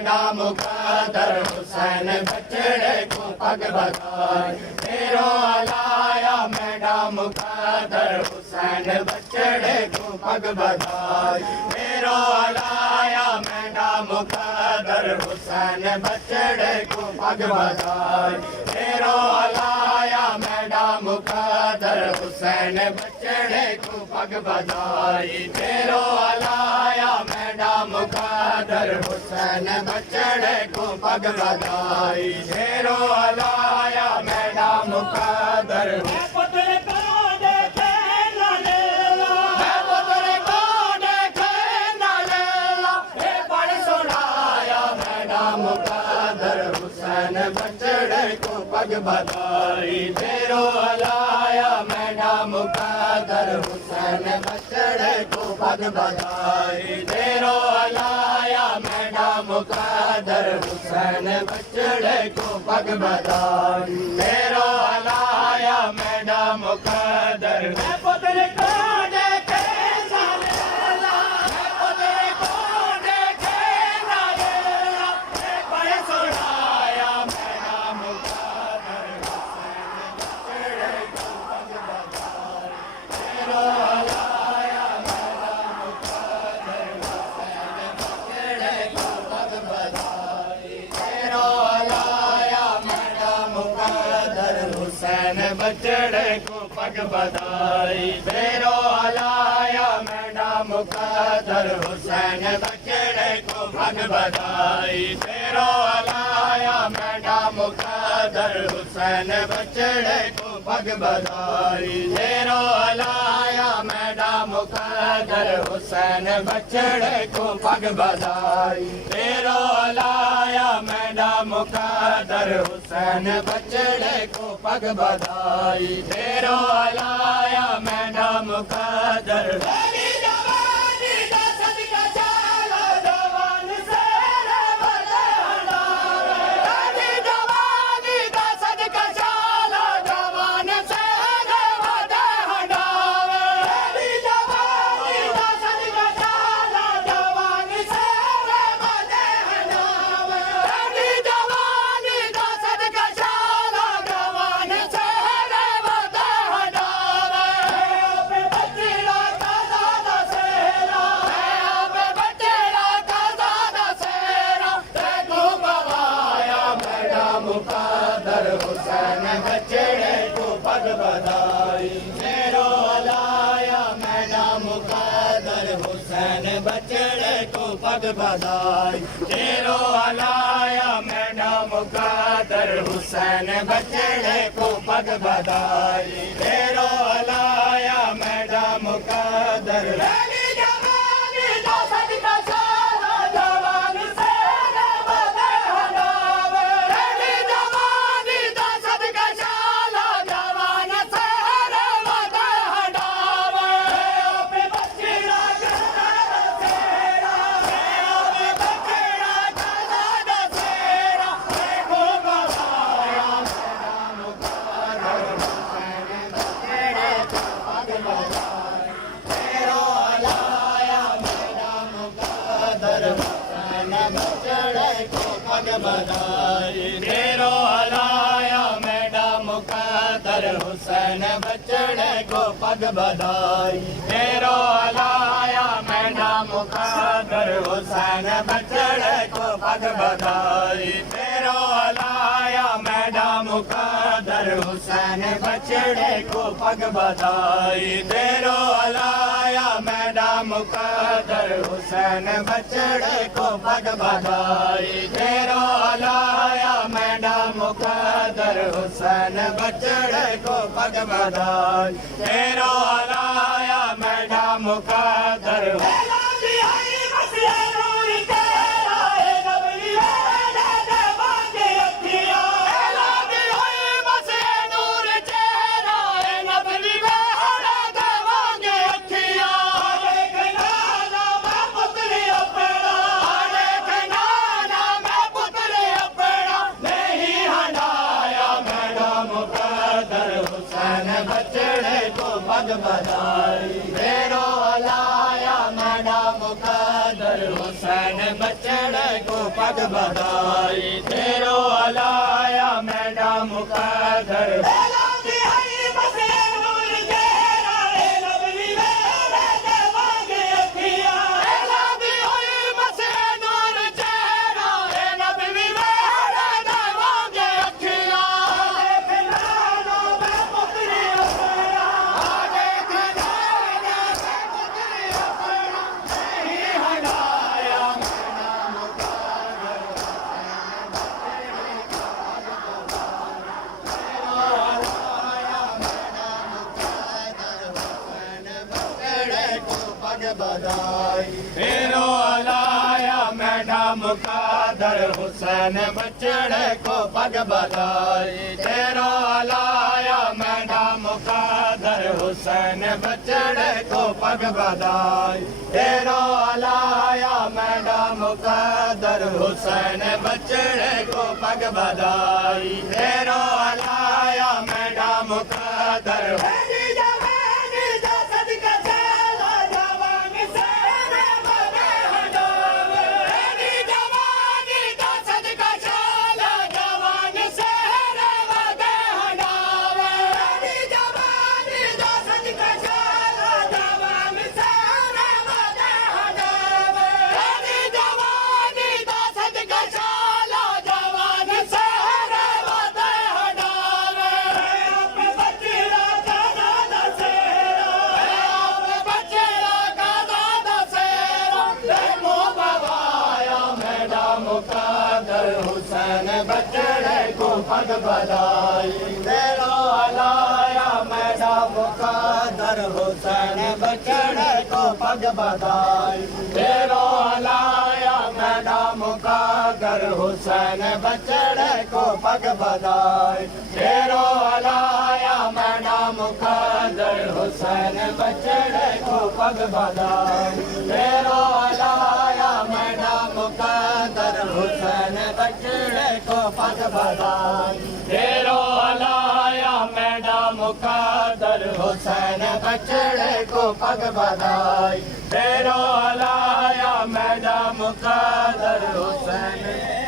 Madam मुकद्दर हुसैन बचड़े को पग बधाई। तेरो लाया मैडम मुकद्दर हुसैन बचड़े को पग बधाई। तेरो लाया मैडम मुकद्दर हुसैन बचड़े को पग बधाई। तेरो लाया मैडम मुकद्दर हुसैन बचड़े को पग बधाई। तेरो लाया मैडम मुकद्दर हुसैन बचड़े को पग बधाई। तेरो लाया मैडम मुकद्दर बचड़े को पग बधाई। तेरो लाया मैडम मुकद्दर हुसैन बचड़े को पग बधाई। तेरो लाया मैडम मुकद्दर हुसैन बचड़े को पग बधाई। तेरो लाया मैडम मुकद्दर बचड़े को पग बधाई। तेरो लाया मैडम मुकद्दर हुसैन बचड़े को पग बधाई। तेरो लाया मैडम मुकद्दर हुसैन बचड़े को पग बधाई। तेरो लाया मैडम मुकद्दर हुसैन बचड़े को पग बधाई। तेरो लाया मैडम मुकद्दर हुसैन बचड़े को पग बधाई। तेरो लाया मैडम मुकद्दर हुसैन बचड़े को पग बधाई। तेरो लाया मैडम मुकद्दर हुसैन बचड़े को पग बधाई। तेरो लाया मैडम मुकद्दर हुसैन बचड़े को पग बधाई। तेरो लाया मैडम मुकद्दर बचड़े को पग बधाई। तेरो लाया मैडम मुकद्दर हुसैन बचड़े को पग बधाई। तेरो लाया मैडम मुकद्दर हुसैन बचड़े को पग बधाई। तेरो लाया मैडम मुकद्दर हुसैन बचड़े को पग बधाई। तेरो लाया मैडम मुकद्दर हुसैन बचड़े को पग बधाई। तेरो लाया मैडम मुकद्दर हुसैन बचड़े को पग बधाई। तेरो लाया मैडम मुकद्दर बचड़े को पग बधाई। तेरो लाया मैडम बचड़े को पग बधाई तेरो हलाया मैडा मुकद्दर तेरो हलाया मैडा मुकद्दर हुसैन बचड़े को पग बधाई तेरो हलाया मैडा मुकद्दर हुसैन बचड़े को पग बधाई तेरो हलाया मैडा मुकद्दर हुसैन बचड़े को पग बधाई तेरो हलाया मैडा मुकद्दर हुसैन बचड़े को पग बधाई तेरो हलाया मैडा मुकद्दर हुसैन बचड़े को पग बधाई तेरो हलाया मैडा मुकद्दर हुसैन बचड़े को पग बधाई तेरो हलाया मैडा मुकद्दर हुसैन बचड़े को पग बधाई तेरो हलाया मैडा मुकद्दर हुसैन बचड़े को पग बधाई तेरो हलाया मैडा मुकद्दर हुसैन बचड़े को पग बधाई तेरो हलाया मैडा मुकद्दर हुसैन